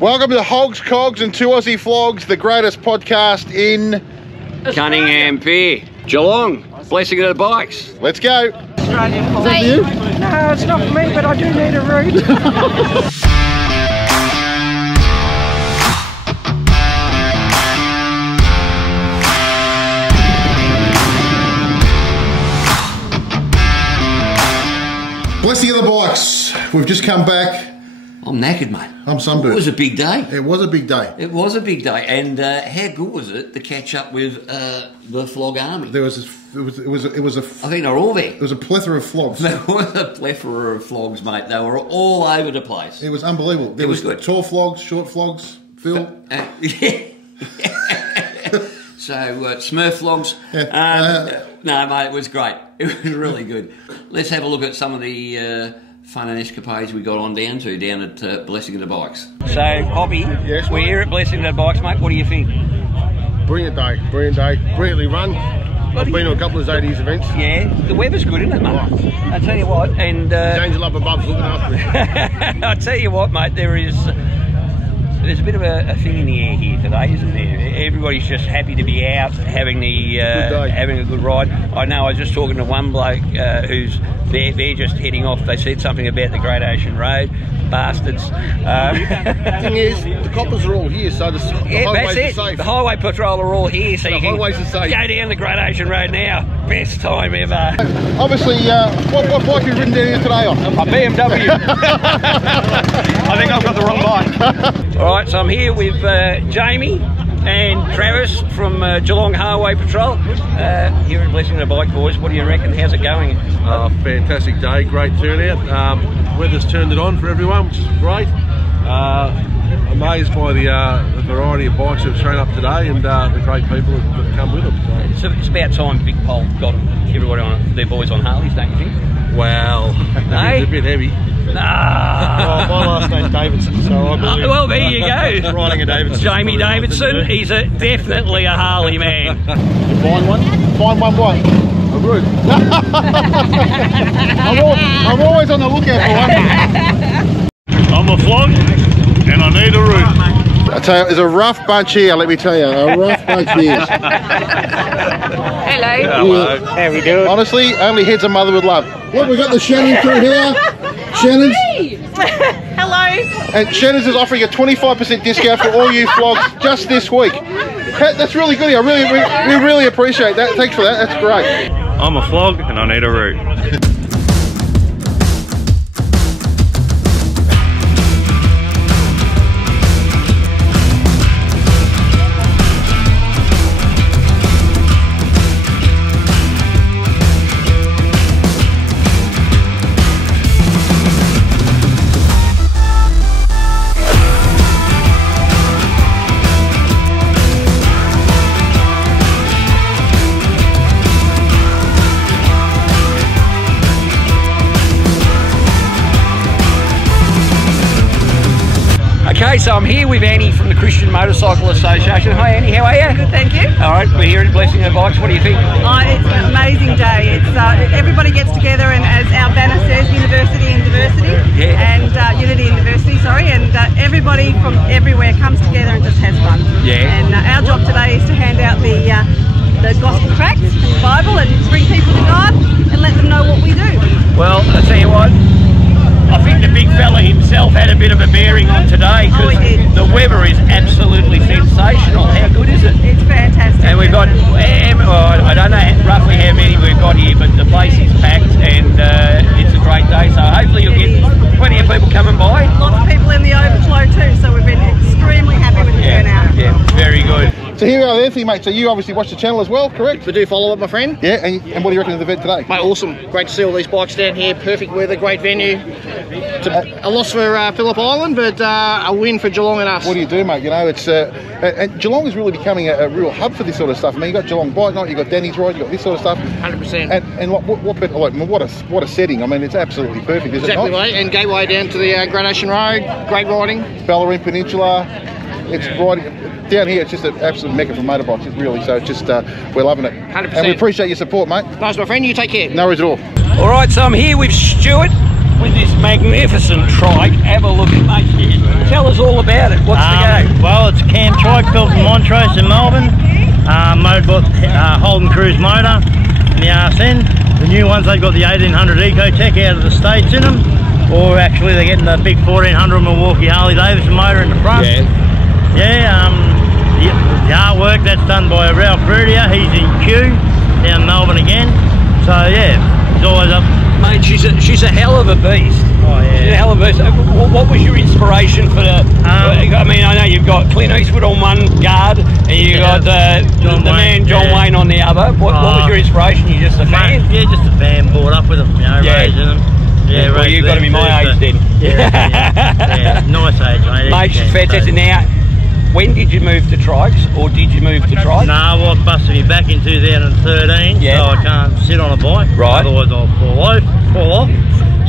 Welcome to Hogs, Cogs and 2 Aussie Flogs, the greatest podcast in Cunningham Pier, Geelong. Blessing of the bikes. Let's go. Australian Is that for you? No, it's not for me, but I do need a route. Blessing of the bikes. We've just come back. I'm knackered, mate. I'm sunburned. It was a big day. It was a big day. It was a big day, and how good was it to catch up with the Flog army? There was I think they're all there. It was a plethora of flogs. There was a plethora of flogs, mate. They were all over the place. It was unbelievable. There was good. Tall flogs, short flogs, Phil. Yeah. So Smurf flogs. Yeah. No, mate, it was great. It was really good. Let's have a look at some of the fun and escapades we got on down at Blessing of the Bikes. So, Hobby, yes, we're here at Blessing of the Bikes, mate. What do you think? Brilliant day, brilliantly run. I've been to a couple of 80s events. Yeah, the weather's good, isn't it, mate? Oh. I tell you what, and Angel up above looking after it. I tell you what, mate, there's a bit of a thing in the air here today, isn't there? Everybody's just happy to be out, having a good ride. I know I was just talking to one bloke who's they're just heading off. They said something about the Great Ocean Road, bastards. The thing is, the coppers are all here, so the highways are safe. The highway patrol are all here, so you can highways are safe. Go down the Great Ocean Road now. Best time ever. Obviously, what bike have you ridden down here today on? A BMW. I think I've got the wrong bike. All right, so I'm here with Jamie and Travis from Geelong Highway Patrol. Here at Blessing of the Bike Boys, what do you reckon? How's it going? Fantastic day, great turnout. Weather's turned it on for everyone, which is great. Amazed by the variety of bikes that have shown up today and the great people that have come with them. So it's about time Big Pole got everybody on their boys on Harleys, don't you think? Well, they're a bit heavy. Nah. My last name's Davidson, so I believe. Well, there you go. Riding a Davidson. Jamie Davidson, he's definitely a Harley man. Find one? Find one what? A route. I'm always on the lookout for one. I'm a Flog and I need a route. I tell you, there's a rough bunch here, let me tell you. A rough bunch here. Hello. How we doing? Honestly, only heads a mother would love. Look, we've got the Shannon crew here. Shannon's. Hello. And Shannon's is offering a 25% discount for all you flogs just this week. That's really good. We really appreciate that. Thanks for that. That's great. I'm a Flog and I need a route. Okay, so I'm here with Annie from the Christian Motorcycle Association. Hi Annie, how are you? Good, thank you. All right, we're here at Blessing of the Bikes. What do you think? It's an amazing day. It's everybody gets together, and as our banner says, University and Diversity, and Unity and Diversity, sorry, and everybody from everywhere comes together and just has fun. Yeah. And our job today is to hand out the gospel tracts from the Bible and bring people to God and let them know what we do. Well, I'll tell you what, I think the big fella himself had a bit of a bearing on today because the weather is absolutely sensational. How good is it? It's fantastic. And we've got, I don't know roughly how many we've got here, but the place is packed and it's a great day. So hopefully you'll get plenty of people coming by. Lots of people in the overflow too, so we've been extremely happy with the turnout. Yeah, very good. So here we are, Anthony, mate. So you obviously watch the channel as well, correct? We do follow up, my friend. Yeah, and what do you reckon of the event today? Mate, awesome. Great to see all these bikes down here. Perfect weather, great venue. It's a loss for Phillip Island, but a win for Geelong and us. What do you do, mate? You know, it's and Geelong is really becoming a real hub for this sort of stuff. I mean, you've got Geelong Bike Night, you've got Danny's Ride, you've got this sort of stuff. 100%. And what a setting. I mean, it's absolutely perfect, isn't exactly it? Exactly, right. And gateway down to the Great Ocean Road. Great riding. Bellarine Peninsula. It's riding. Down here, it's just an absolute mecca for motorbikes, it's really. So it's just, we're loving it. 100%. And we appreciate your support, mate. Nice, my friend. You take care. No worries at all. All right, so I'm here with Stewart with this magnificent trike. Have a look at mate. tell us all about it. What's the go? Well, it's a cam trike built in Montrose in Melbourne. Mode with Holden Cruise motor in the RSN. The new ones, they've got the 1800 Ecotech out of the States in them. Or actually they're getting the big 1400 Milwaukee Harley Davidson motor in the front. The artwork, that's done by Ralph Rudier. He's in Kew, down Melbourne again. So yeah, he's always up. Mate, she's a hell of a beast. Oh yeah. She's a hell of a beast. What was your inspiration for the... I mean, I know you've got Clint Eastwood on one guard, and you've got the man John Wayne on the other. What was your inspiration? You just a fan? Yeah, just a fan, brought up with them, you know, raising them. Yeah, well, you've got to be my age then. Yeah, nice age, mate. Mate, she's fantastic. Now, when did you move to trikes, or did you move to trikes? No, well, it busted me back in 2013, so I can't sit on a bike. Right. Otherwise I'll fall off.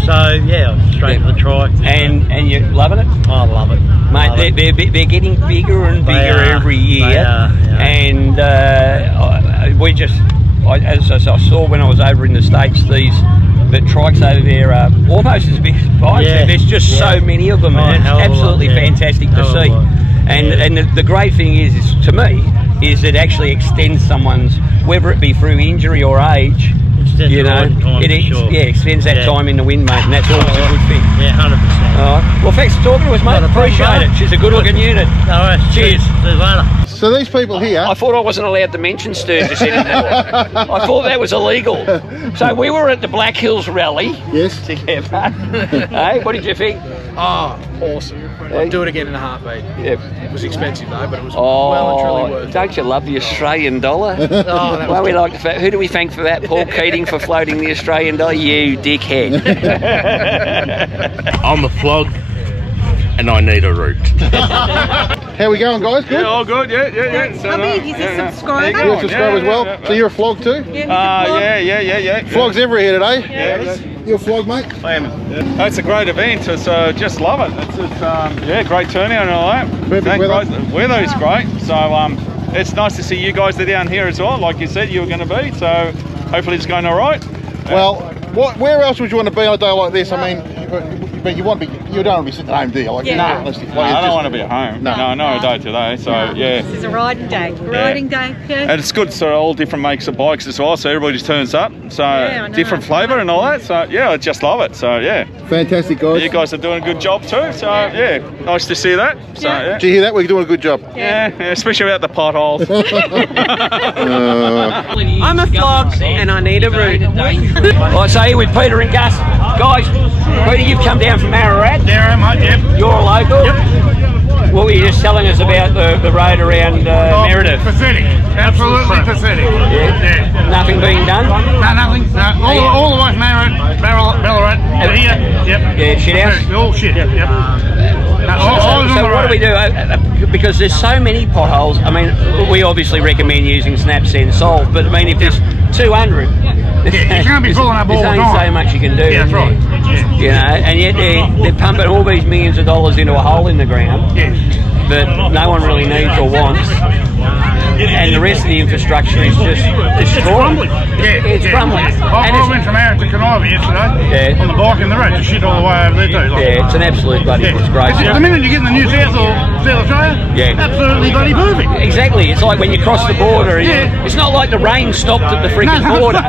So, yeah, straight to the trike. And you're loving it? I love it. Mate, they're getting bigger and bigger every year. They are. And as I saw when I was over in the States, the trikes over there are almost as big as bikes. There's just so many of them, and it's absolutely fantastic to see. And the great thing is to me, is it actually extends someone's, whether it be through injury or age, you know, it extends that time in the wind, mate, and that's always a good thing. Yeah, 100%. All right. Well, thanks for talking to us, mate. Appreciate it. She's a good looking unit. All right. Cheers. See you later. So these people here... I thought I wasn't allowed to mention Sturgis anymore. I thought that was illegal. So we were at the Black Hills Rally. Yes. Together. Hey, what did you think? Oh, awesome. I'd do it again in a heartbeat. Yeah. It was expensive though, but it was well and truly worth it. Don't you love the Australian dollar? Well, we like who do we thank for that? Paul Keating for floating the Australian dollar? You dickhead. I'm a Flug and I need a route. How we going, guys? Good? Yeah, all good. Yeah. Hubby, he's a subscriber. You're a subscriber as well? So you're a Flog too? Yeah. Flog's everywhere here today. Yeah. You're a Flog, mate? I am. It's a great event. It's just love it. It's great turnout and all that. Perfect weather. The weather is great. So it's nice to see you guys are down here as well. Like you said, you were going to be. So hopefully it's going all right. Well, where else would you want to be on a day like this? I mean, but you don't want to be sitting at home, do you? Like, no, I don't want to be at home. No day today. So yeah. This is a riding day. And it's good. So all different makes of bikes as well. So everybody just turns up. So different flavour and all that. So yeah, I just love it. So yeah. Fantastic, guys. You guys are doing a good job too. So yeah, nice to see that. So yeah. Did you hear that? We're doing a good job. Yeah, especially about the potholes. I'm a Flog and I need a route. I say here with Peter and Gus. Guys, Peter, you've come down from Ararat. There, mate, yep. You're a local? Yep. What were you just telling us about the road around Meredith? Pathetic. Absolutely pathetic. Yeah. Nothing being done? No, nothing. No. All the way from Ballarat to here. Yep. Yeah, shit house? All shit. Yep. So what do we do? Because there's so many potholes. I mean, we obviously recommend using Snap Send Solve, but I mean, if there's 200, you can't be pulling up all the time. There's only so much you can do. Yeah, that's right. Yeah. You know, and yet they're pumping all these millions of dollars into a hole in the ground that no one really needs or wants. And the rest of the infrastructure is just destroyed. It's crumbling. It's crumbling. I went from Arrowhead to Conniving yesterday on the bike in the road. Just shit all the way over there too. Yeah, it's an absolute bloody disgrace. The minute you get in the New South or South Australia, absolutely bloody perfect. Exactly. It's like when you cross the border. It's not like the rain stopped at the freaking border.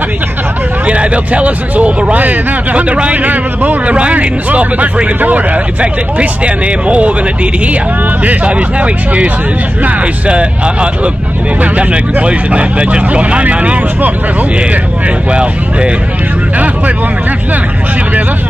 You know, they'll tell us it's all the rain, but the rain didn't stop at the freaking border. In fact, it pissed down there more than it did here. So there's no excuses. Look, we've come to the conclusion that they just got no money. Enough people in the country don't give a shit about us.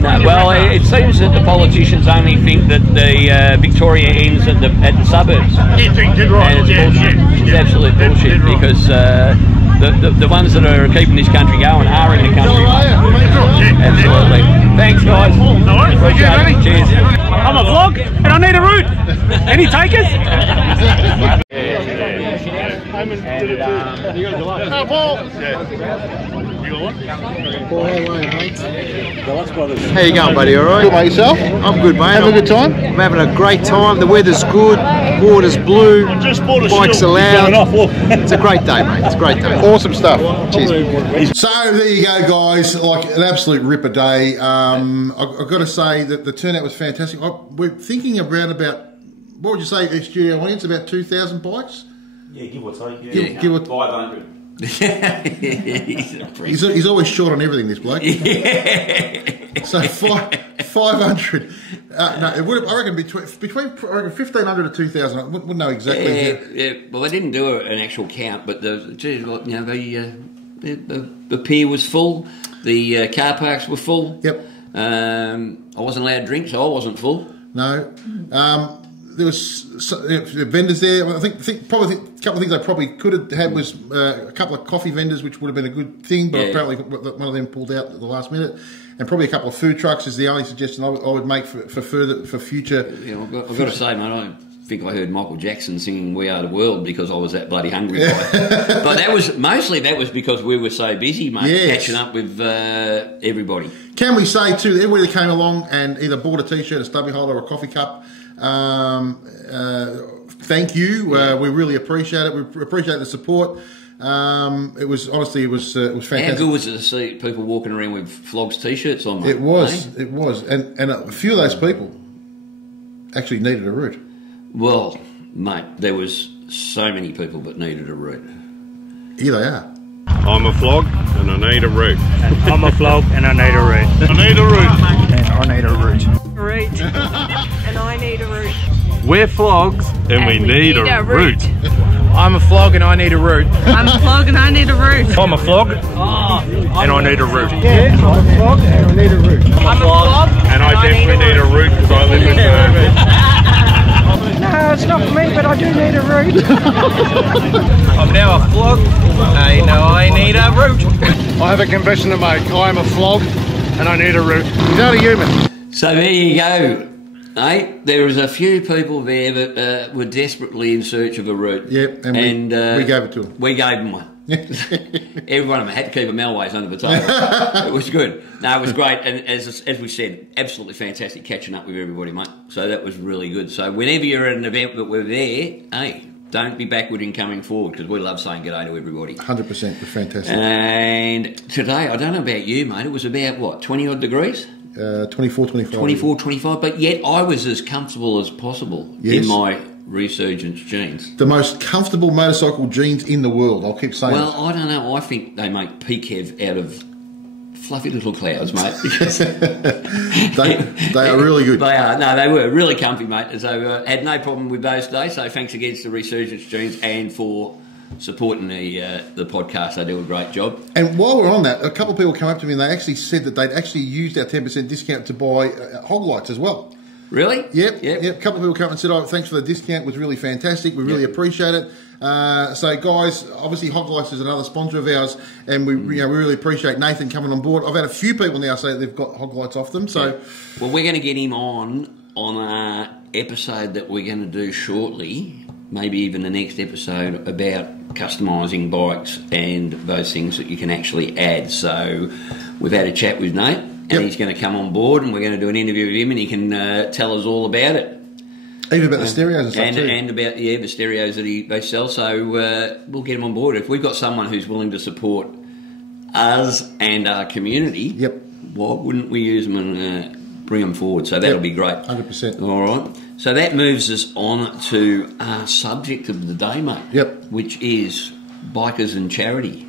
No. Well, it seems that the politicians only think that the Victoria ends at the suburbs. And it's bullshit. It's absolute bullshit because the ones that are keeping this country going are in the country. Absolutely. Thanks, guys. No worries. Appreciate it. Cheers. I'm a Vlog and I need a route. Any takers? And, you got a delay. Oh, Paul! Yeah. You got one? Paul, how are you, mate? How you going, buddy? All right? Good, mate. Yourself? I'm good, mate. Having a good time? I'm having a great time. The weather's good. Water's blue. Bikes are loud. It's a great day, mate. It's a great day. Awesome stuff. Cheers. So there you go, guys. Like an absolute ripper day. I've got to say that the turnout was fantastic. We're thinking around about, what would you say, each studio audience, about 2,000 bikes? Yeah, give or take. Give or 500. He's always short on everything, this bloke. Yeah. So 500. No, I reckon between 1,500 to 2,000. I wouldn't know exactly. Yeah. Well, I didn't do an actual count, but the pier was full. The car parks were full. Yep. I wasn't allowed to drink, so I wasn't full. No. There was vendors there. I think probably a couple of things I probably could have had was a couple of coffee vendors, which would have been a good thing, but apparently one of them pulled out at the last minute. And probably a couple of food trucks is the only suggestion I would make for future. Yeah, I've got to say, mate, I think I heard Michael Jackson singing "We Are the World" because I was that bloody hungry. But that was because we were so busy, mate, catching up with everybody. Can we say too, everybody that came along and either bought a t-shirt, a stubby holder, or a coffee cup, thank you. We really appreciate it. We appreciate the support. It was fantastic. How good was it to see people walking around with Flogs t-shirts on? Mate? It was, and a few of those people actually needed a route. Well, mate, there was so many people that needed a route. Here they are. I'm a flog and I need a route. I'm a flog and I need a route. I need a route. And I need a route. Route. And I need a route. We're flogs and we need a route. I'm a flog and I need a route. I'm a flog and I need a route. I'm a flog and I need a route. Yeah, I'm a flog and I need a route. I'm a flog and I definitely need a route because I live in No, it's not for me, but I do need a route. I'm now a flog and I need a route. I have a confession to make. I am a flog and I need a route. He's only human. So there you go. Mate, there was a few people there that were desperately in search of a route. Yep, and we gave it to them. We gave them one. Every one of them had to keep a Melways under the table. It was good. No, it was great. And as we said, absolutely fantastic catching up with everybody, mate. So that was really good. So whenever you're at an event that we're there, hey, don't be backward in coming forward because we love saying g'day to everybody. 100%, it was fantastic. And today, I don't know about you, mate, it was about, what, 20 odd degrees? 24, 25. 24, 25, but yet I was as comfortable as possible in my Resurgence jeans. The most comfortable motorcycle jeans in the world, I'll keep saying. Well, I don't know, I think they make PKEV out of fluffy little clouds, mate. they are really good. They are. No, they were really comfy, mate. So had no problem with those today. So thanks again to the Resurgence jeans and for supporting the podcast. They do a great job. And while we're on that, a couple of people come up to me and they actually said that they'd actually used our 10% discount to buy HOGLIGHTS as well. Really? Yep. A couple of people come up and said, "Oh, thanks for the discount. It was really fantastic. We really appreciate it." So, guys, obviously, HOGLIGHTS is another sponsor of ours, and we really appreciate Nathan coming on board. I've had a few people now say they've got HOGLIGHTS off them. So, well, we're going to get him on an episode that we're going to do shortly. Maybe even the next episode about customising bikes and those things that you can actually add. So we've had a chat with Nate and he's going to come on board and we're going to do an interview with him and he can tell us all about it. Even about the stereos and stuff too. And about the stereos that they sell. So we'll get him on board. If we've got someone who's willing to support us and our community, why wouldn't we use them and bring them forward? So that'll be great. 100%. All right. So that moves us on to our subject of the day, mate. Which is bikers and charity.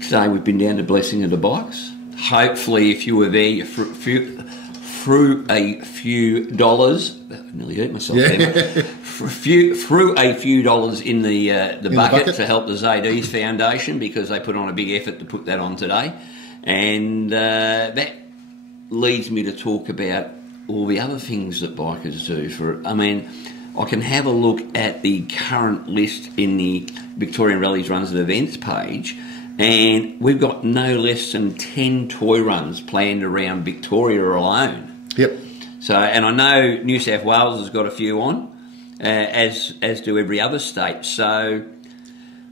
Today we've been down to Blessing of the Bikes. Hopefully, if you were there, you threw a few dollars. I nearly hurt myself there. Threw a few dollars in the bucket to help the ZD's Foundation because they put on a big effort to put that on today. And that leads me to talk about all the other things that bikers do. I can have a look at the current list in the Victorian Rallies Runs and Events page, and we've got no less than 10 toy runs planned around Victoria alone. So, and I know New South Wales has got a few on, as do every other state. So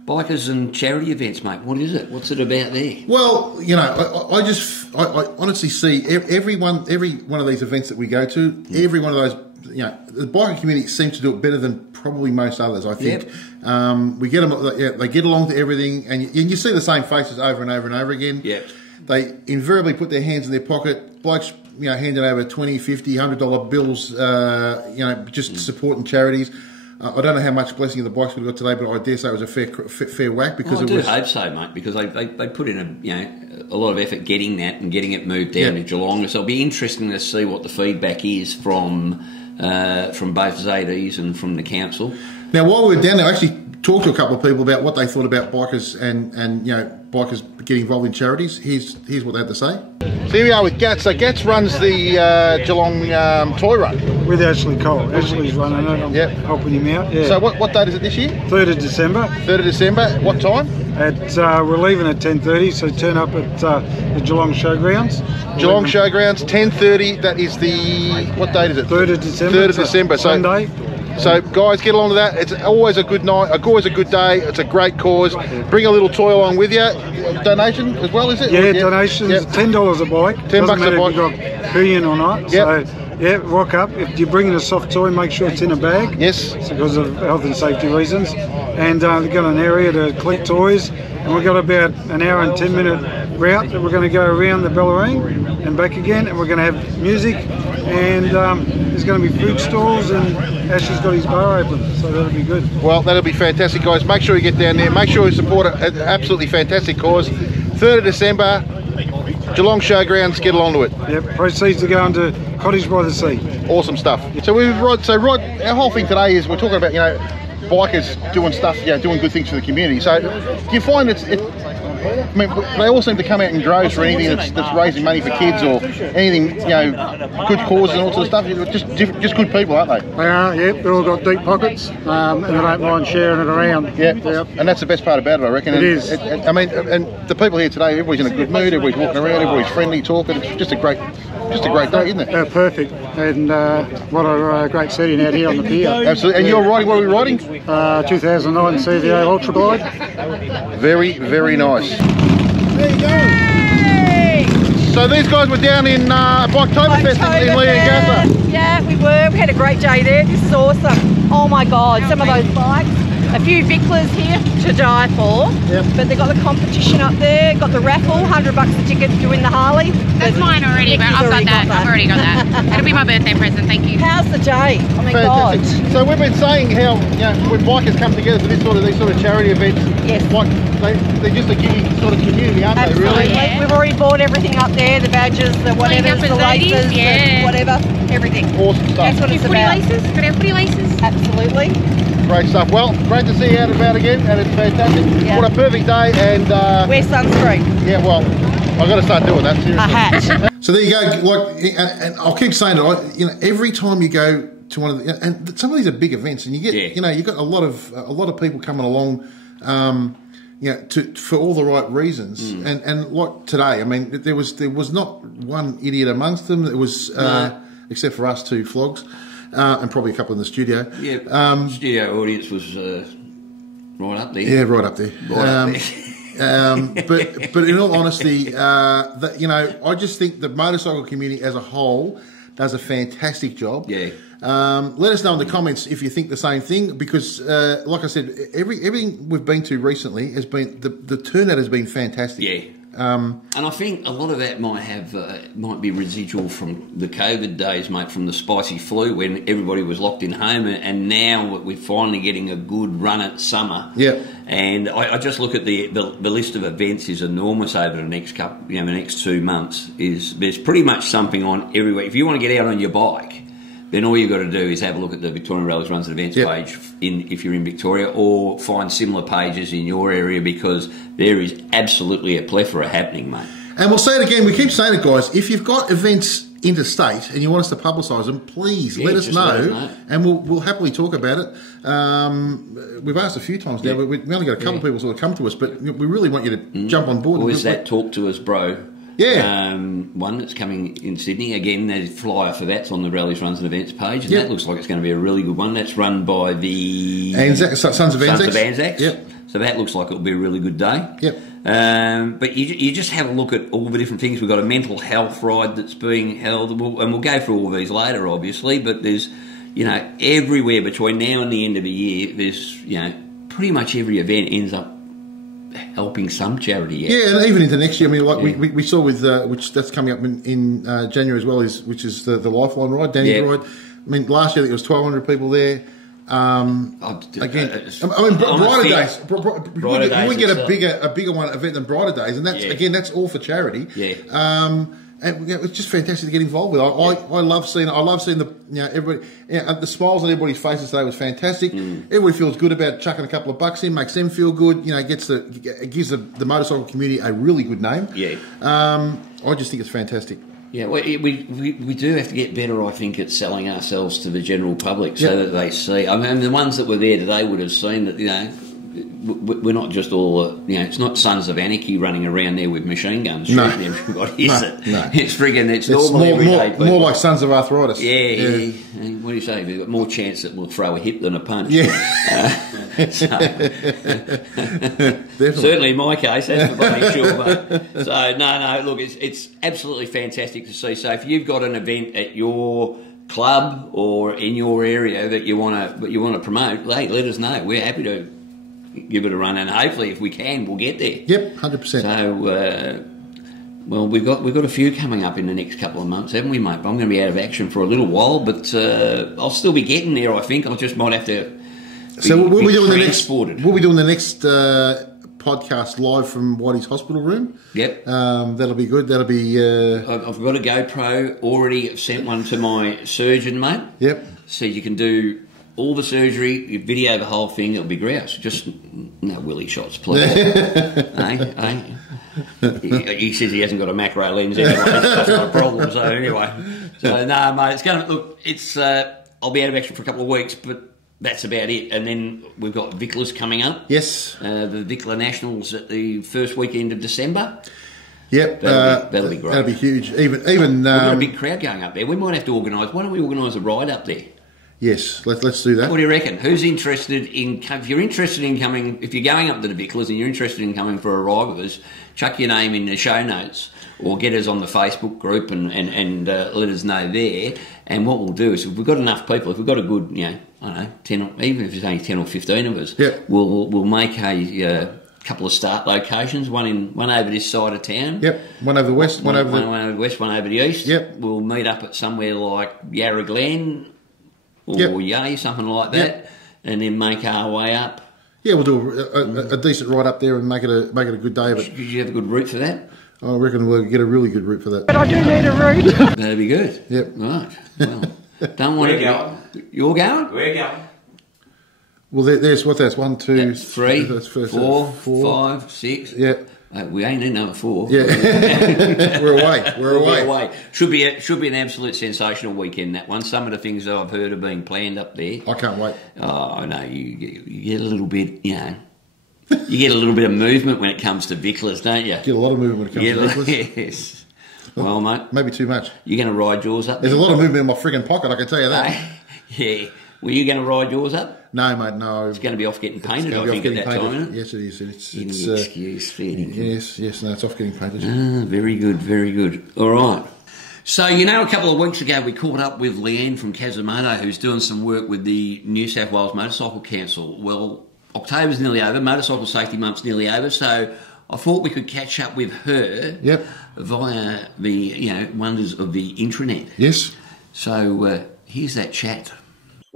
Bikers and charity events, mate. What is it? What's it about there? Well, you know, I honestly see every one of these events that we go to, every one of those, you know, the biker community seems to do it better than probably most others, I think. Yep. We get them, they get along to everything, and you see the same faces over and over and over again. Yep. They invariably put their hands in their pocket. Blokes, you know, handing over $20, $50, $100 bills, you know, just supporting charities. I don't know how much blessing of the bikes we got today, but I dare say it was a fair whack because I do hope so, mate. Because they put in a lot of effort getting that and getting it moved down to Geelong. So it'll be interesting to see what the feedback is from both ZDs and from the council. Now, while we were down there, I actually talked to a couple of people about what they thought about bikers and you know, bikers getting involved in charities. Here's what they had to say. So here we are with Gats. So Gats runs the Geelong Toy Run. With Ashley Cole. Ashley's running it. I'm helping him out. Yeah. So what date is it this year? 3rd of December. 3rd of December. What time? We're leaving at 10:30, so turn up at the Geelong Showgrounds. Geelong Showgrounds, 10:30. That is the, what date is it? 3rd of December. 3rd of December. So Sunday. So guys, get along to that. It's always a good night, always a good day. It's a great cause. Bring a little toy along with you. Donation as well, is it? Yeah, donations. $10 a bike. $10 Doesn't a matter bike. if you've got billion or not. Yep. So yeah, rock up. If you're bringing a soft toy, make sure it's in a bag. Yes. It's because of health and safety reasons. And we've got an area to collect toys. And we've got about an hour and 10-minute route that we're going to go around the Bellarine and back again. And we're going to have music. And there's going to be food stalls, and Ash's got his bar open, so that'll be good. Well, that'll be fantastic, guys. Make sure you get down there. Make sure you support an absolutely fantastic cause. 3rd of December, Geelong Showgrounds. Get along to it. Yep. Proceeds to go into Cottage by the Sea. Awesome stuff. So Rod, our whole thing today is we're talking about, you know, bikers doing stuff, you know, doing good things for the community. So do you find I mean, they all seem to come out in droves for anything that's raising money for kids or anything, you know, good causes and all sorts of stuff. Just good people, aren't they? They are, yep. They've all got deep pockets, and they don't mind sharing it around. Yep. And that's the best part about it, I reckon. It is. I mean, and the people here today, everybody's in a good mood, everybody's walking around, everybody's friendly, talking. It's just a great day, isn't it? Perfect. And what a great setting out here on the pier. Absolutely. And you're riding, what are we riding? 2009 CVO Ultra Glide. Very, very nice. There you go. So these guys were down in Biketoberfest in Lee and Gaffer. Yeah, we were. We had a great day there. This is awesome. Oh my God, some of those bikes. A few Vicklers here to die for. Yep. But they've got the competition up there, got the raffle, $100 a ticket to win the Harley. That's mine already, but I've got that. I've already got that. It'll be my birthday present, thank you. How's the day? I mean, fantastic. God. So we've been saying how, you know, when bikers come together for these sort of charity events, yes, like they're just a giving sort of community, aren't absolutely. they? Really? Yeah. We've already bought everything up there, the badges, the whatever, the laces, the whatever, everything. Awesome stuff. That's what it's about. Laces? Got our footy laces? Absolutely. Great stuff. Well, great to see you out and about again, and it's fantastic. Yeah. What a perfect day, and wear sunscreen. Yeah, well, I've got to start doing that. Seriously. A hat. So there you go. Like, and I'll keep saying it. You know, every time you go to one of the, and some of these are big events, and you get, you know, you've got a lot of people coming along, you know, for all the right reasons. And like today, I mean, there was not one idiot amongst them. It was except for us two Flogs. And probably a couple in the studio. Yeah, studio audience was right up there. Yeah, right up there. But in all honesty, that, you know, I just think the motorcycle community as a whole does a fantastic job. Yeah. Let us know in the comments if you think the same thing, because like I said, everything we've been to recently has been the turnout has been fantastic. Yeah. And I think a lot of that might be residual from the COVID days, mate, from the spicy flu when everybody was locked in home, and now we're finally getting a good run at summer. Yeah. And I just look at the list of events is enormous over the next couple, you know, the next 2 months. There's pretty much something on everywhere. If you want to get out on your bike, then all you've got to do is have a look at the Victorian Railways Runs and Events page if you're in Victoria, or find similar pages in your area, because there is absolutely a plethora happening, mate. And we'll say it again, we keep saying it, guys, if you've got events interstate and you want us to publicise them, please let us know, and we'll happily talk about it. We've asked a few times now, but we only got a couple of people sort of come to us, but we really want you to jump on board. Or is that Talk to Us, Bro? Yeah. One that's coming in Sydney. Again, the flyer for that's on the Rallies, Runs and Events page, and that looks like it's going to be a really good one. That's run by the Sons of Anzacs. Yep. So that looks like it'll be a really good day. Yep. But you just have a look at all the different things. We've got a mental health ride that's being held, and we'll go through all these later, obviously. But there's, you know, everywhere between now and the end of the year, there's, you know, pretty much every event ends up helping some charity. Yeah, and even into next year. I mean, like we saw with which that's coming up in January as well, which is the Lifeline ride, Danny's ride. I mean, last year I think it was 1,200 people there. Again, I mean, Brighter Days. You would get a bigger event than Brighter Days, and that's again, that's all for charity. Yeah. And it's just fantastic to get involved with. I love seeing. I love seeing the everybody. The smiles on everybody's faces today was fantastic. Everybody feels good about chucking a couple of bucks in, makes them feel good. You know, it gives the motorcycle community a really good name. Yeah. I just think it's fantastic. Yeah, well, we do have to get better, I think, at selling ourselves to the general public so that they see. I mean, the ones that were there today would have seen that, you know, we're not just all, you know, it's not Sons of Anarchy running around there with machine guns shooting everybody, is it? No. It's friggin', it's normal everyday people. More like Sons of Arthritis. Yeah. What do you say? We've got more chance that we'll throw a hip than a punch. Yeah. Certainly in my case, that's for bloody sure. But, so, no, look, it's absolutely fantastic to see. So if you've got an event at your club or in your area that you want to promote, hey, let us know. We're happy to give it a run, and hopefully, if we can, we'll get there. Yep, 100%. So, well, we've got a few coming up in the next couple of months, haven't we, mate? I'm going to be out of action for a little while, but I'll still be getting there. I think I just might have to. We'll be doing the next podcast live from Whitey's hospital room. Yep. That'll be good. That'll be. I've got a GoPro already. Sent one to my surgeon, mate. Yep. So you can do all the surgery, you video the whole thing, it'll be grouse. Just no willy shots, please. He says he hasn't got a macro lens anyway, that's not a problem. So anyway, no, mate, it's going to look. It's I'll be out of action for a couple of weeks, but that's about it. And then we've got Vicklers coming up. Yes, the Vickler Nationals at the first weekend of December. Yep, that'll be great. That'll be huge. Even we've got a big crowd going up there. We might have to organise. Why don't we organise a ride up there? Yes, let's do that. What do you reckon? Who's interested in? If you're interested in coming, if you're going up to the Vicklers and you're interested in coming for a ride with us, chuck your name in the show notes or get us on the Facebook group and let us know there. And what we'll do is, if we've got enough people, if we've got a good, you know, I don't know, 10, even if it's only 10 or 15 of us, we'll make a couple of start locations. One over this side of town. Yep. One over the west. One over the west. One over the east. Yep. We'll meet up at somewhere like Yarra Glen. Or Yay, something like that, and then make our way up. Yeah, we'll do a decent ride up there and make it a good day. But did you have a good route for that? I reckon we'll get a really good route for that. But I do need a route. That'd be good. Yep. Right. Well, don't want to go. You're going? We're going. Well, there's what that's 1, 2, 3, that's first, 4, 4, 5, 6. Yeah. We ain't in number 4. Yeah. We're away. We're away. Should be an absolute sensational weekend, that one. Some of the things that I've heard are being planned up there. I can't wait. Oh, I know. You get a little bit, you know, you get a little bit of movement when it comes to Vicklers, don't you? Get a lot of movement when it comes to Vicklers. Yes. Well, mate. Maybe too much. You're going to ride yours up? There's a lot of movement in my frigging pocket, I can tell you that. Yeah. Were you going to ride yours up? No, mate, no. It's going to be off getting painted, I think, at that time, isn't it? Yes, it is. It's excuse, fair Yes, no, it's off getting painted. Very good, very good. All right. So, you know, a couple of weeks ago we caught up with Elaine from Kazomoto, who's doing some work with the New South Wales Motorcycle Council. Well, October's nearly over, Motorcycle Safety Month's nearly over, so I thought we could catch up with her via the wonders of the intranet. Yes. So here's that chat.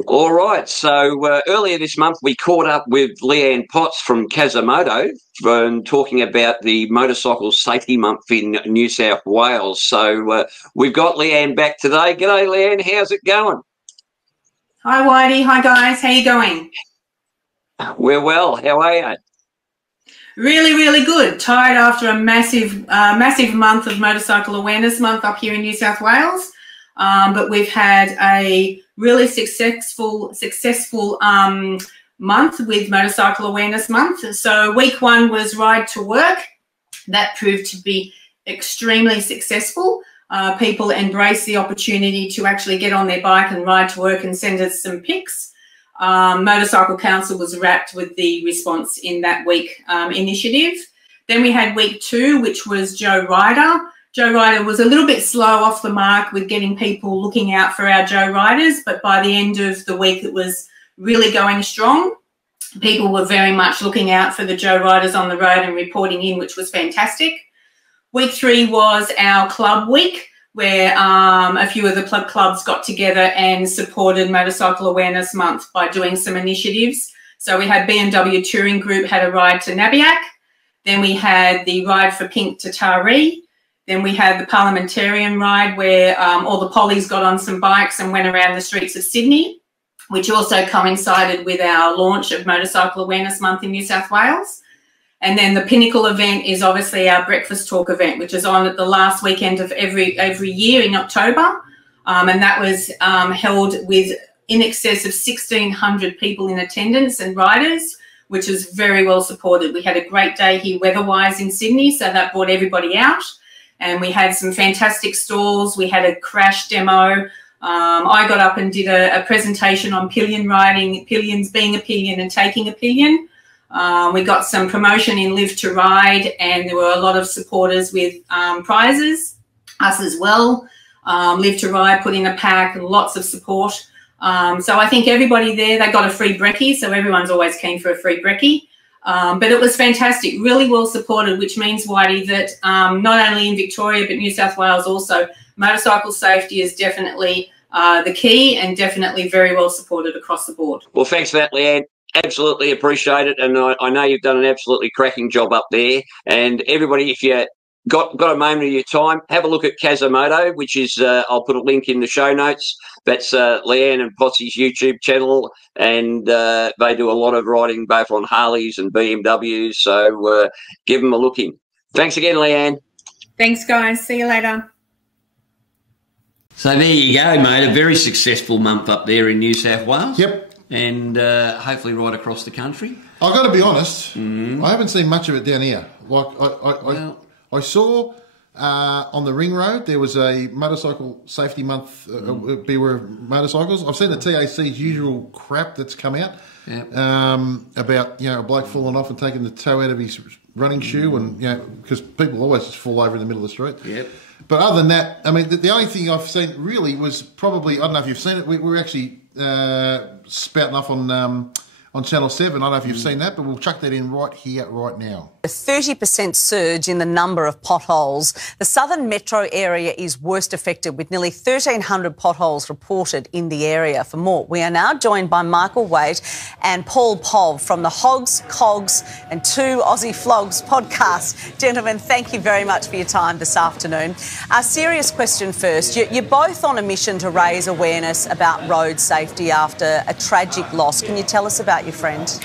All right, so earlier this month we caught up with Leanne Potts from Kazomoto talking about the Motorcycle Safety Month in New South Wales. So we've got Leanne back today. G'day, Leanne. How's it going? Hi, Whitey. Hi, guys. How you going? We're well. How are you? Really, really good. Tired after a massive month of Motorcycle Awareness Month up here in New South Wales. But we've had a really successful month with Motorcycle Awareness Month. So week 1 was Ride to Work. That proved to be extremely successful. People embraced the opportunity to actually get on their bike and ride to work and send us some pics. Motorcycle Council was wrapped with the response in that week initiative. Then we had week 2, which was Joe Rider. Joe Rider was a little bit slow off the mark with getting people looking out for our Joe Riders, but by the end of the week, it was really going strong. People were very much looking out for the Joe Riders on the road and reporting in, which was fantastic. Week 3 was our club week, where a few of the plug clubs got together and supported Motorcycle Awareness Month by doing some initiatives. So we had BMW Touring Group had a ride to Nabiac. Then we had the Ride for Pink to Taree. Then we had the Parliamentarian ride where all the pollies got on some bikes and went around the streets of Sydney, which also coincided with our launch of Motorcycle Awareness Month in New South Wales. And then the pinnacle event is obviously our breakfast talk event, which is on at the last weekend of every year in October. And that was held with in excess of 1,600 people in attendance and riders, which is very well supported. We had a great day here weather-wise in Sydney, so that brought everybody out. And we had some fantastic stalls. We had a crash demo. I got up and did a presentation on pillion riding, pillions being a pillion and taking a pillion. We got some promotion in Live to Ride, and there were a lot of supporters with prizes, us as well. Live to Ride put in a pack and lots of support. So I think everybody there, they got a free brekkie, so everyone's always keen for a free brekkie. But it was fantastic, really well supported, which means, Whitey, that not only in Victoria but New South Wales also, motorcycle safety is definitely the key and definitely very well supported across the board. Well, thanks for that, Leanne. Absolutely appreciate it, and I know you've done an absolutely cracking job up there. And everybody, if you got a moment of your time, have a look at Kazomoto, which is I'll put a link in the show notes. That's Leanne and Potsy's YouTube channel, and they do a lot of riding both on Harleys and BMWs, so give them a look in. Thanks again, Leanne. Thanks, guys. See you later. So there you go, mate. A very successful month up there in New South Wales. Yep. And hopefully right across the country. I've got to be honest, I haven't seen much of it down here. Like I saw on the ring road there was a motorcycle safety month, beware of motorcycles. I've seen the TAC's usual crap that's come out about a bloke falling off and taking the toe out of his running shoe, and because people always just fall over in the middle of the street. Yep. But other than that, I mean, the only thing I've seen really was probably, I don't know if you've seen it, we were actually spouting off on Channel 7. I don't know if you've seen that, but we'll chuck that in right here, right now. A 30% surge in the number of potholes. The southern metro area is worst affected, with nearly 1,300 potholes reported in the area. For more, we are now joined by Michael Waite and Paul Pov from the Hogs, Cogs and 2 Aussie Flogs podcast. Gentlemen, thank you very much for your time this afternoon. A serious question first. You're both on a mission to raise awareness about road safety after a tragic loss. Can you tell us about your friend?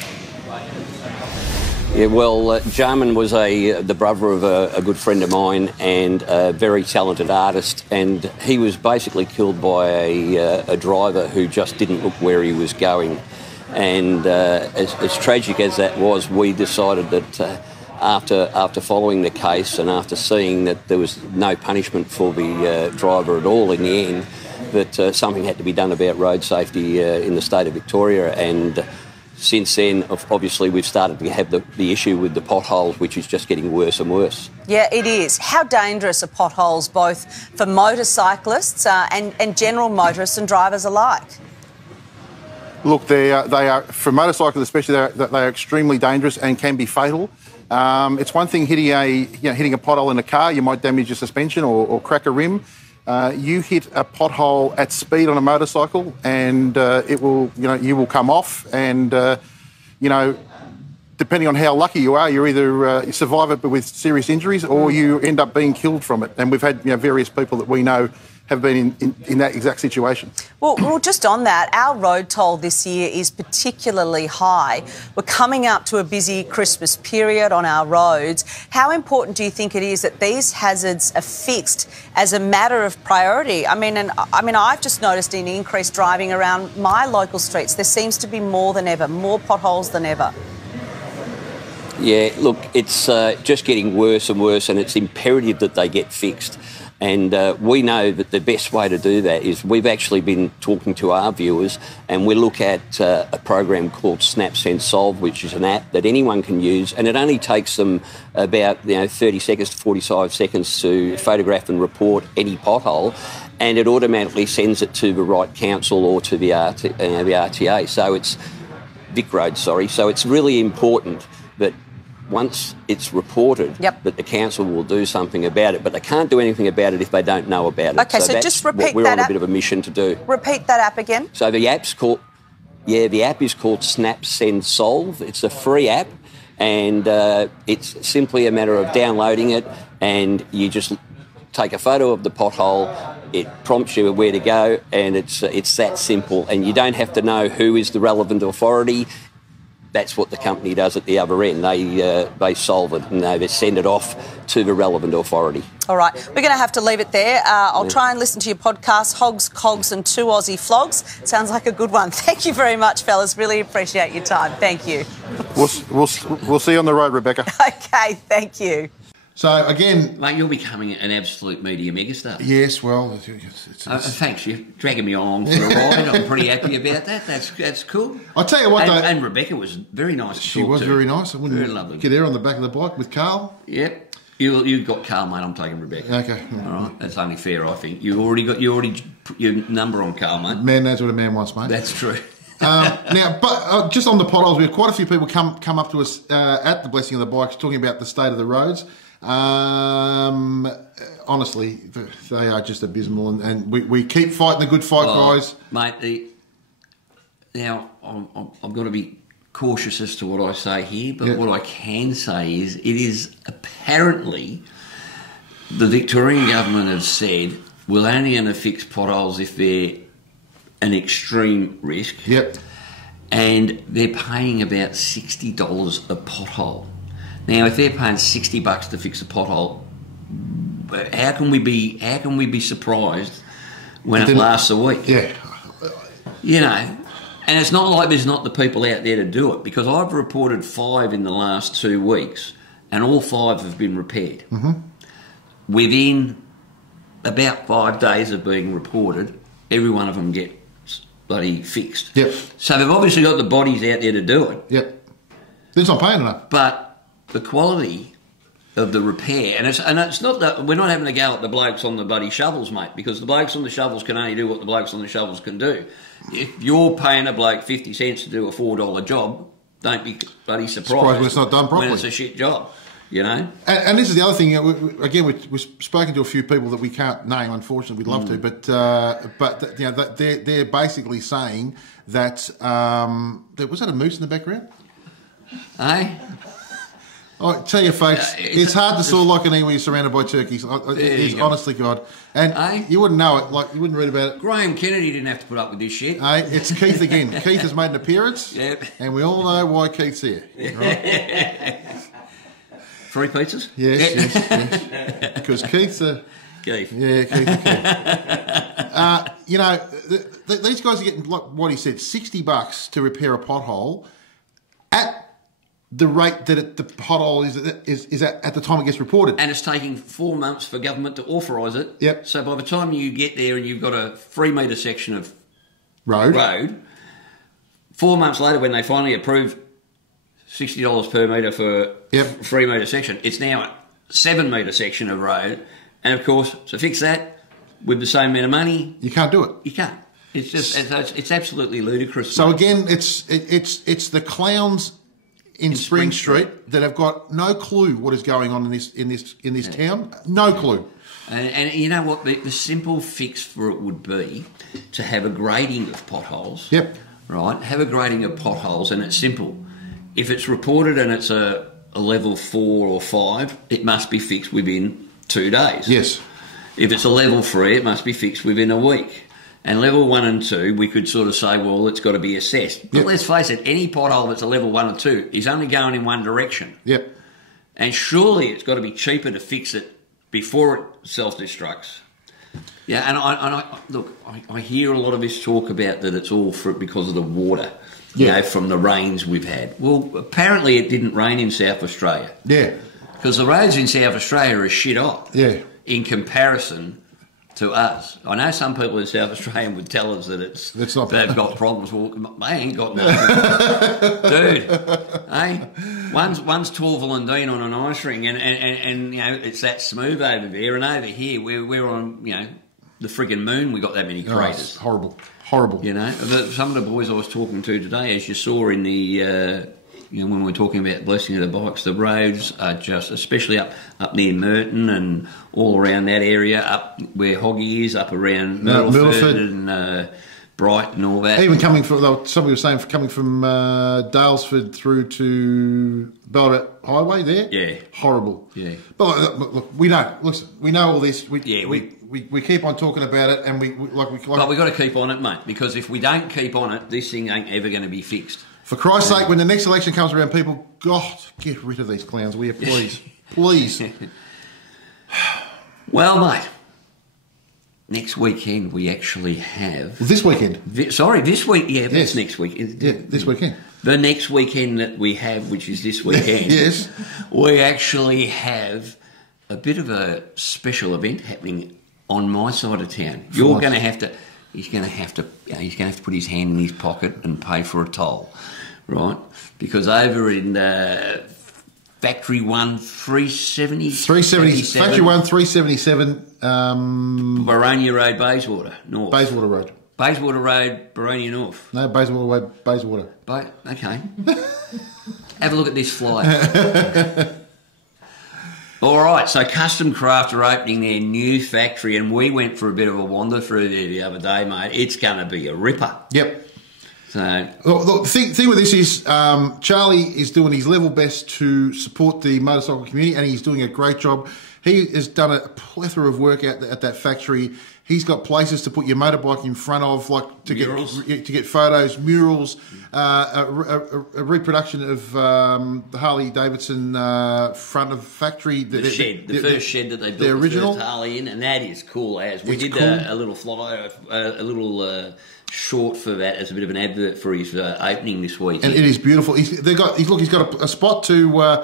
Yeah, well, Jarman was the brother of a good friend of mine and a very talented artist, and he was basically killed by a driver who just didn't look where he was going. And as tragic as that was, we decided that after following the case and after seeing that there was no punishment for the driver at all in the end, that something had to be done about road safety in the state of Victoria. And since then, obviously, we've started to have the issue with the potholes, which is just getting worse and worse. Yeah, it is. How dangerous are potholes both for motorcyclists and general motorists and drivers alike? Look, they are for motorcyclists especially, they are extremely dangerous and can be fatal. It's one thing hitting a pothole in a car, you might damage your suspension or crack a rim. You hit a pothole at speed on a motorcycle, and it will, you will come off, and depending on how lucky you are, you either survive it but with serious injuries, or you end up being killed from it. And we've had various people that we know have been in that exact situation. Well, just on that, our road toll this year is particularly high. We're coming up to a busy Christmas period on our roads. How important do you think it is that these hazards are fixed as a matter of priority? I mean, I've just noticed an increased driving around my local streets. There seems to be more than ever, more potholes than ever. Yeah, look, it's just getting worse and worse, and it's imperative that they get fixed. And we know that the best way to do that is we've actually been talking to our viewers, and we look at a program called Snap Sense Solve, which is an app that anyone can use, and it only takes them about 30 seconds to 45 seconds to photograph and report any pothole, and it automatically sends it to the right council or to the RTA. So it's Vic Road, sorry. So it's really important that once it's reported, that the council will do something about it, but they can't do anything about it if they don't know about it. Okay, so that's just repeat what we're that on a bit of a mission to do. Repeat that app again. So the app's called, the app is called Snap Send Solve. It's a free app, and it's simply a matter of downloading it, and you just take a photo of the pothole. It prompts you where to go, and it's that simple. And you don't have to know who is the relevant authority. That's what the company does at the other end. They solve it and they send it off to the relevant authority. All right, we're going to have to leave it there. I'll try and listen to your podcast, Hogs, Cogs and 2 Aussie Flogs. Sounds like a good one. Thank you very much, fellas. Really appreciate your time. Thank you. We'll see you on the road, Rebecca. Okay, thank you. So, again... Mate, you're becoming an absolute media megastar. Yes, well... thanks, you're dragging me along for a ride. I'm pretty happy about that. That's cool. I'll tell you what, though... And Rebecca was very nice to talk to. She was very nice. I wouldn't very lovely. Get her on the back of the bike with Carl. Yep. You got Carl, mate. I'm taking Rebecca. Okay. All right. That's only fair, I think. You already put your number on Carl, mate. Man knows what a man wants, mate. That's true. Now, but just on the potholes, we had quite a few people come up to us at the Blessing of the Bikes talking about the state of the roads. Honestly, they are just abysmal, and we keep fighting the good fight, guys. Mate, now I'm going to be cautious as to what I say here, but what I can say is it is apparently the Victorian government have said we're only going to fix potholes if they're an extreme risk. Yep. And they're paying about $60 a pothole. Now, if they're paying $60 to fix a pothole, how can we be surprised when it lasts a week? Yeah. You know, and it's not like there's not the people out there to do it, because I've reported 5 in the last 2 weeks, and all 5 have been repaired. Mm-hmm. Within about 5 days of being reported, every one of them gets bloody fixed. Yep. So they've obviously got the bodies out there to do it. Yep. They're just not paying enough. But the quality of the repair, and it's not that we're not having to go at the blokes on the bloody shovels, mate, because the blokes on the shovels can only do what the blokes on the shovels can do. If you're paying a bloke 50 cents to do a $4 job, don't be bloody surprised when it's not done properly. When it's a shit job, you know. And this is the other thing. Again, we've spoken to a few people that we can't name. Unfortunately, we'd love to, but you know, they're basically saying that was that a moose in the background? Hey. I tell you, folks, it's hard to saw like an E when you're surrounded by turkeys. It is, honestly, God. And you wouldn't know it, like you wouldn't read about it. Graham Kennedy didn't have to put up with this shit. Hey, it's Keith again. Keith has made an appearance, and we all know why Keith's here. Right? 3 pizzas? Yes. Because Keith's a... Keith. Yeah, Keith. You know, these guys are getting, like what he said, $60 to repair a pothole at the rate that the pothole is at the time it gets reported. And it's taking 4 months for government to authorise it. Yep. So by the time you get there and you've got a 3 metre section of road, 4 months later when they finally approve $60 per metre for a 3 metre section, it's now a 7 metre section of road. And of course, to fix that with the same amount of money, you can't do it. You can't. It's just it's absolutely ludicrous. So again, it's the clowns in Spring Street that have got no clue what is going on in this town. No clue. And you know what? The simple fix for it would be to have a grading of potholes. Yep. Right? Have a grading of potholes, and it's simple. If it's reported and it's a level 4 or 5, it must be fixed within 2 days. Yes. If it's a level 3, it must be fixed within a week. And level 1 and 2, we could sort of say, well, it's got to be assessed. But let's face it, any pothole that's a level 1 or 2 is only going in one direction. Yep. And surely it's got to be cheaper to fix it before it self-destructs. Yeah, and I hear a lot of this talk about that it's all because of the water, you know, from the rains we've had. Well, apparently it didn't rain in South Australia. Yeah. Because the roads in South Australia are shit hot. Yeah. In comparison to us. I know some people in South Australia would tell us that they've got problems. Well, they ain't got nothing. Dude, hey? One's Torval and Dean on an ice ring, and you know, it's that smooth over there, and over here we're on, you know, the friggin' moon. We got that many craters. It's horrible. Horrible. You know, some of the boys I was talking to today, as you saw in the, you know, when we were talking about the blessing of the bikes, the roads are just, especially up near Merton and all around that area, up where H.O.G is, up around Myrtleford and Brighton and all that. Even coming from, somebody was saying, coming from Dalesford through to Ballarat Highway there. Yeah. Horrible. Yeah. But look, we know. Listen, we know all this. We keep on talking about it, and but we got to keep on it, mate. Because if we don't keep on it, this thing ain't ever going to be fixed. For Christ's sake, when the next election comes around, people, God, get rid of these clowns, will you, please, please. Well, mate. Next weekend we actually have... This weekend? This week. Yeah, that's next week. Yeah, this weekend. The next weekend that we have, which is this weekend, yes, we actually have a bit of a special event happening on my side of town. You're going to have to... He's going to have to put his hand in his pocket and pay for a toll, right? Because over in Factory 1 Factory 1 377 Baronia Road, Bayswater North. Bayswater Road, Baronia North. No, Bayswater Road, Bayswater. Okay. Have a look at this flyer. All right, so Custom Kraft are opening their new factory, and we went for a bit of a wander through there the other day, mate. It's going to be a ripper. Yep. So, the thing with this is Charlie is doing his level best to support the motorcycle community, and he's doing a great job. He has done a plethora of work at that factory. He's got places to put your motorbike in front of, like to get photos, murals, a reproduction of the Harley Davidson front of factory. The first shed that they built the original first Harley in, and that is cool as. We did a little flyer, a little short for that as a bit of an advert for his opening this week. And it is beautiful. He's got a spot to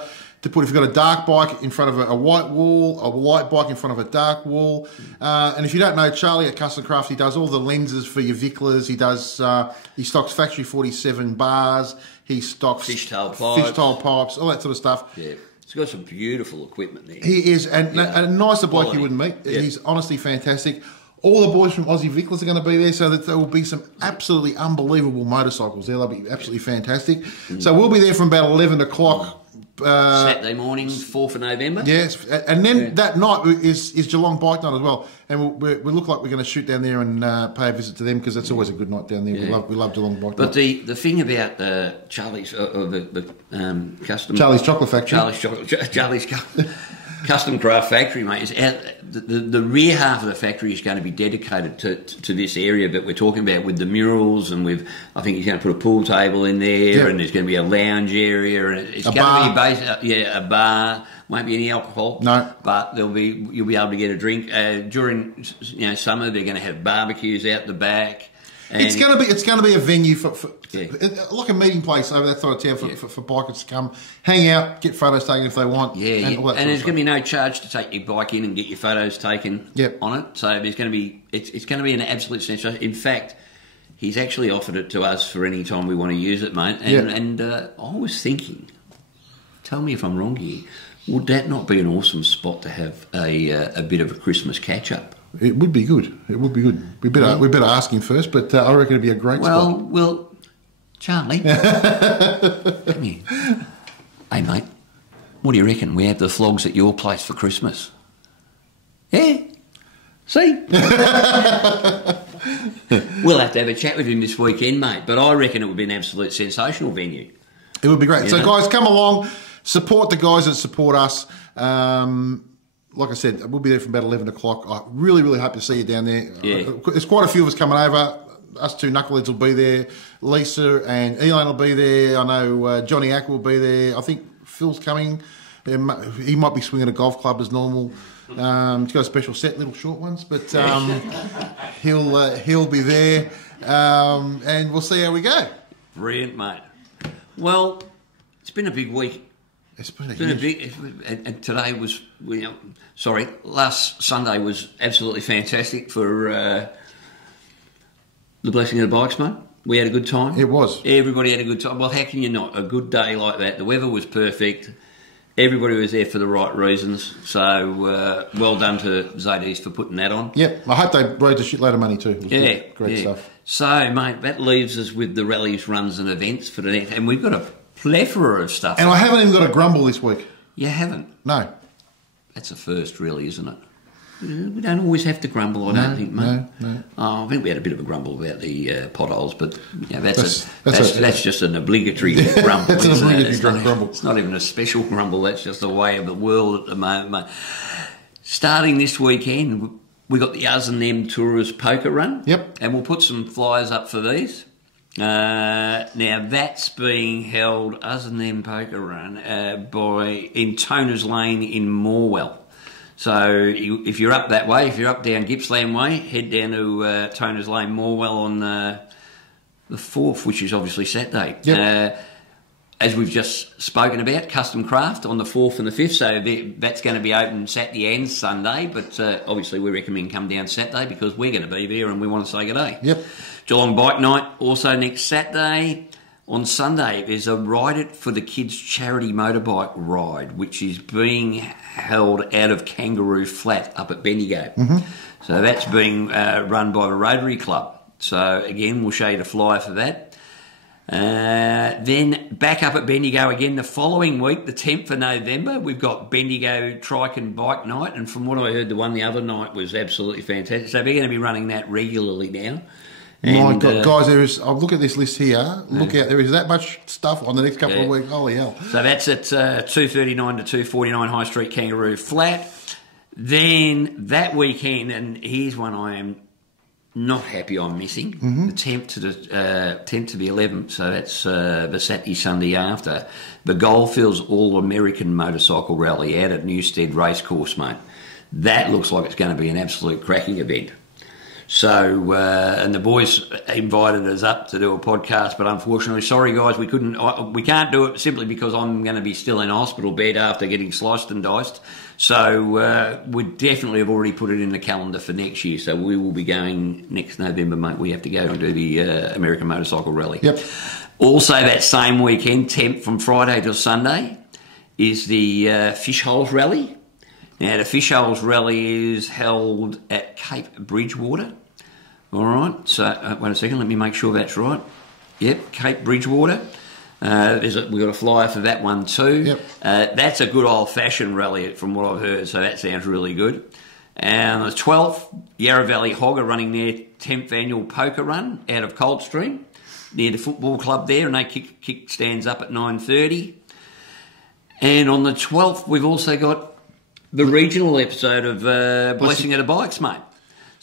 put, if you've got a dark bike in front of a white wall, a light bike in front of a dark wall. And if you don't know Charlie at Custom Kraft, he does all the lenses for your Vicklers. He stocks Factory 47 bars. He stocks fishtail pipes, all that sort of stuff. Yeah. He's got some beautiful equipment there. He is, and a nicer bloke you wouldn't meet. Yeah. He's honestly fantastic. All the boys from Aussie Vicklers are going to be there, so that there will be some absolutely unbelievable motorcycles there. They'll be absolutely fantastic. Mm. So we'll be there from about 11 o'clock. Saturday morning, 4th of November. Yes, and then that night is Geelong Bike Night as well, and we look like we're going to shoot down there and pay a visit to them, because it's always a good night down there. Yeah. We love Geelong Bike Night. But the thing about Charlie's Custom Charlie's Chocolate Factory, Charlie's Custom Kraft Factory, mate, is the rear half of the factory is going to be dedicated to this area that we're talking about, with the murals, and I think he's going to put a pool table in there, and there's going to be a lounge area, and it's going to be a bar. Won't be any alcohol. No, but you'll be able to get a drink during summer. They're going to have barbecues out the back. And it's going to be a venue for like a meeting place over that side of town for bikers to come, hang out, get photos taken if they want. And there's going to be no charge to take your bike in and get your photos taken on it. So there's going to be it's going to be an absolute sensation. In fact, he's actually offered it to us for any time we want to use it, mate. And I was thinking, tell me if I'm wrong here, would that not be an awesome spot to have a bit of a Christmas catch up? It would be good. It would be good. We better ask him first, but I reckon it'd be a great spot. Well, Charlie, come here. Hey, mate, what do you reckon? We have the Flogs at your place for Christmas. Yeah? See? We'll have to have a chat with him this weekend, mate, but I reckon it would be an absolute sensational venue. It would be great. So, guys, come along, support the guys that support us. Like I said, we'll be there from about 11 o'clock. I really, really hope to see you down there. Yeah. There's quite a few of us coming over. Us two knuckleheads will be there. Lisa and Elaine will be there. I know Johnny Ack will be there. I think Phil's coming. He might be swinging a golf club as normal. He's got a special set, little short ones, but he'll be there. And we'll see how we go. Brilliant, mate. Well, it's been a big week. It's been a big, and today was, last Sunday was absolutely fantastic for the Blessing of the Bikes, mate. We had a good time. It was. Everybody had a good time. Well, how can you not? A good day like that. The weather was perfect. Everybody was there for the right reasons. So, well done to ZDs for putting that on. Yep. I hope they raised a shitload of money too. It was great stuff. So, mate, that leaves us with the rallies, runs and events for the next... And we've got a plethora of stuff. And I haven't even got a grumble this week. You haven't? No. That's a first, really, isn't it? We don't always have to grumble, I don't think, mate. No. Oh, I think we had a bit of a grumble about the potholes, but that's just an obligatory grumble. That's an obligatory grumble. It's not even a special grumble. That's just the way of the world at the moment, mate. Starting this weekend, we got the Us and Them Tourers Poker Run. Yep. And we'll put some flyers up for these. Now that's being held, Us and Them Poker Run, in Toner's Lane in Morwell. So if you're up that way, if you're up down Gippsland Way, head down to Toner's Lane, Morwell on the 4th, which is obviously Saturday. Yep. As we've just spoken about, Custom Kraft on the 4th and the 5th, so that's going to be open Saturday and Sunday, but obviously we recommend come down Saturday because we're going to be there and we want to say good day. Yep. Geelong Bike Night, also next Saturday. On Sunday, there's a Ride It for the Kids charity motorbike ride, which is being held out of Kangaroo Flat up at Bendigo. Mm-hmm. So that's being run by the Rotary Club. So again, we'll show you the flyer for that. Then back up at Bendigo again the following week, the 10th of November, we've got Bendigo Trike and Bike Night. And from what I heard, the one the other night was absolutely fantastic. So we're going to be running that regularly now. My God, guys, I'll look at this list here. Look out, there is that much stuff on the next couple of weeks. Holy hell. So that's at 239 to 249 High Street, Kangaroo Flat. Then that weekend, and here's one I am not happy I'm missing, the 10th to the 11th, so that's the Saturday, Sunday after, the Goldfields All-American Motorcycle Rally out at Newstead Racecourse, mate. That looks like it's going to be an absolute cracking event. So, and the boys invited us up to do a podcast, but unfortunately, sorry guys, we can't do it simply because I'm going to be still in hospital bed after getting sliced and diced. So, we definitely have already put it in the calendar for next year. So we will be going next November, mate. We have to go and do the American Motorcycle Rally. Yep. Also that same weekend, 10th from Friday till Sunday, is the Fish Holes Rally. Now, the Fish Holes Rally is held at Cape Bridgewater. All right, so wait a second, let me make sure that's right. Yep, Cape Bridgewater. We've got a flyer for that one too. Yep. That's a good old-fashioned rally from what I've heard, so that sounds really good. And on the 12th, Yarra Valley Hog are running their 10th annual poker run out of Coldstream near the football club there, and they kick stands up at 9:30. And on the 12th, we've also got the regional episode of Blessing of the Bikes, mate.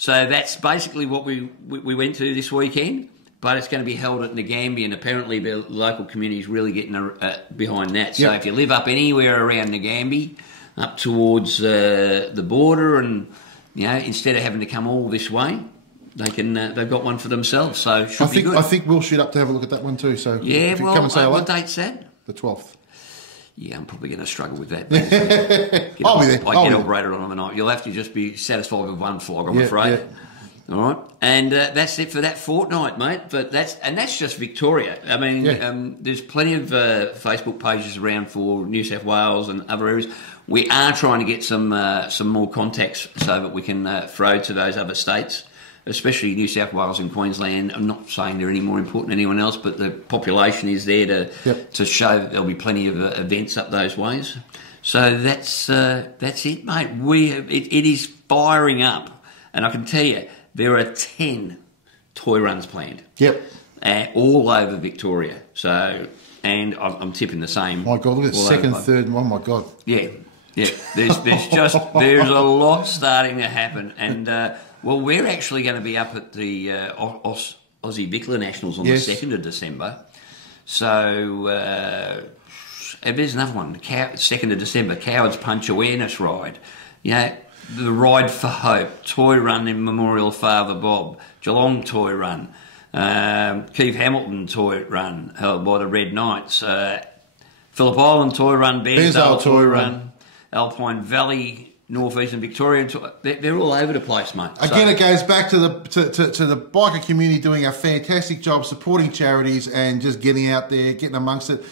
So that's basically what we went to this weekend, but it's going to be held at Ngambia, and apparently the local community is really getting behind that. So if you live up anywhere around Ngambia, up towards the border, and instead of having to come all this way, they can they've got one for themselves. So should be good. I think we'll shoot up to have a look at that one too. So if you come and say hello. What date's that? The 12th. Yeah, I'm probably going to struggle with that. I'll be there. I get operated on the night. You'll have to just be satisfied with one flog, I'm afraid. Yeah. All right, and that's it for that fortnight, mate. But that's just Victoria. I mean, there's plenty of Facebook pages around for New South Wales and other areas. We are trying to get some more contacts so that we can throw to those other states, especially New South Wales and Queensland. I'm not saying they're any more important than anyone else, but the population is there to show that there'll be plenty of events up those ways. So that's it, mate. It is firing up, and I can tell you there are 10 toy runs planned. Yep. All over Victoria. So, and I'm tipping the same. My God, look at second, third. Oh my God. Yeah. There's a lot starting to happen, and. Well, we're actually going to be up at the Aussie Bickler Nationals on the 2nd of December. So, and there's another one, 2nd of December, Cowards Punch Awareness Ride. The Ride for Hope, Toy Run in Memorial Father Bob, Geelong Toy Run, Keith Hamilton Toy Run held by the Red Knights, Phillip Island Toy Run, Bairnsdale Toy Run, Alpine Valley, Northeastern Victorian Toy. They're all over the place, mate. Again, it goes back to the biker community doing a fantastic job supporting charities and just getting out there, getting amongst it.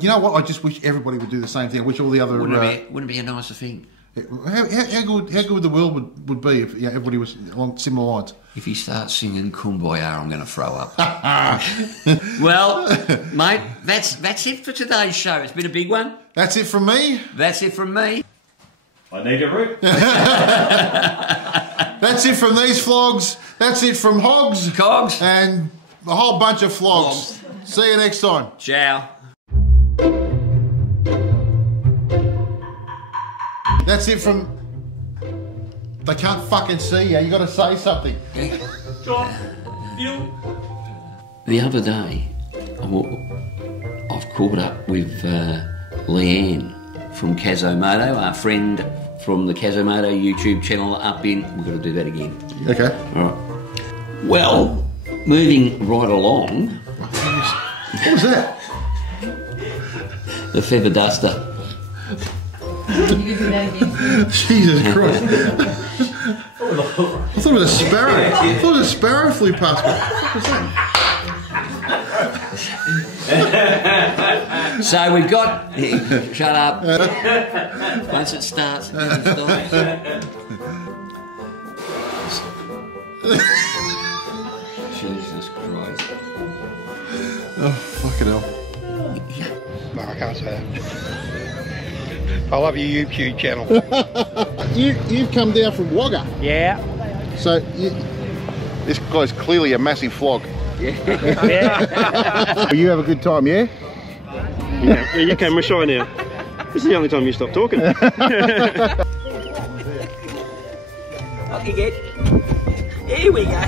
You know what? I just wish everybody would do the same thing. I wish all the other... Wouldn't it be a nicer thing? How good the world would be if everybody was along similar lines. If he starts singing Kumbaya, I'm going to throw up. Well, mate, that's it for today's show. It's been a big one. That's it from me. That's it from me. I need a root. That's it from these Flogs. That's it from Hogs. Cogs. And a whole bunch of Flogs. See you next time. Ciao. That's it from... They can't fucking see you. You got to say something. John, you. The other day, I've caught up with Leanne from Kazomoto, our friend from the Kazomoto YouTube channel up in... We've got to do that again. Okay. All right. Well, moving right along... What was that? The feather duster. Jesus Christ. I thought it was a sparrow. I thought it was a sparrow flew past me. What was that? So we've got... Shut up. Once it starts, it stops. Jesus Christ. Oh, fucking hell. No, I can't say that. I love your YouTube channel. You've come down from Wagga. Yeah. So this guy's clearly a massive flog. Yeah. You have a good time, yeah? Yeah, you camera shy now. This is the only time you stop talking. Off you get. Here we go.